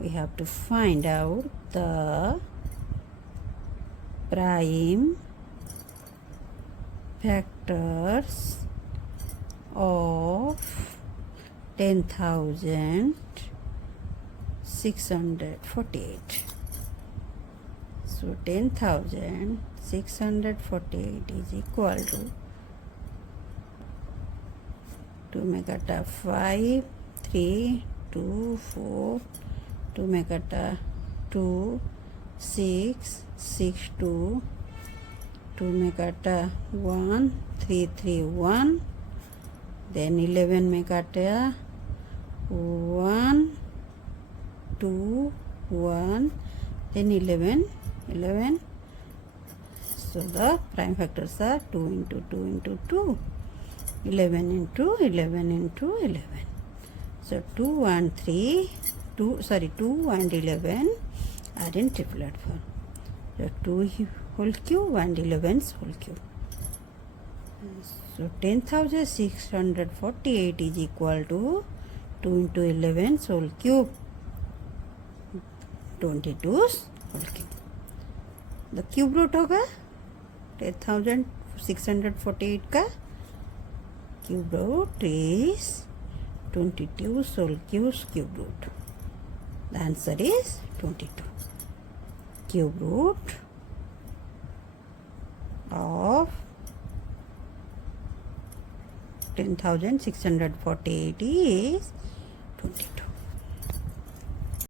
we have to find out the prime factors of 10,648. So 10,648 is equal to 2 make it 5, 3, 2, 4, 2 make it 2, 6, 6, 2, 2 make it 1, 3, 3, 1, then 11 make it 1, 2, 1, then 11, 11. So the prime factors are 2 into 2 into 2, 11 into 11 into 11. So 2 and 3, 2 and 11 are in triplet form. So 2 whole cube and 11's whole cube. So 10,648 is equal to 2 into 11's whole cube, 22's whole cube. The cube root होगा 10,648 का cube root is 22's whole cube's cube root. The answer is 22. Cube root of 10,648 is 22.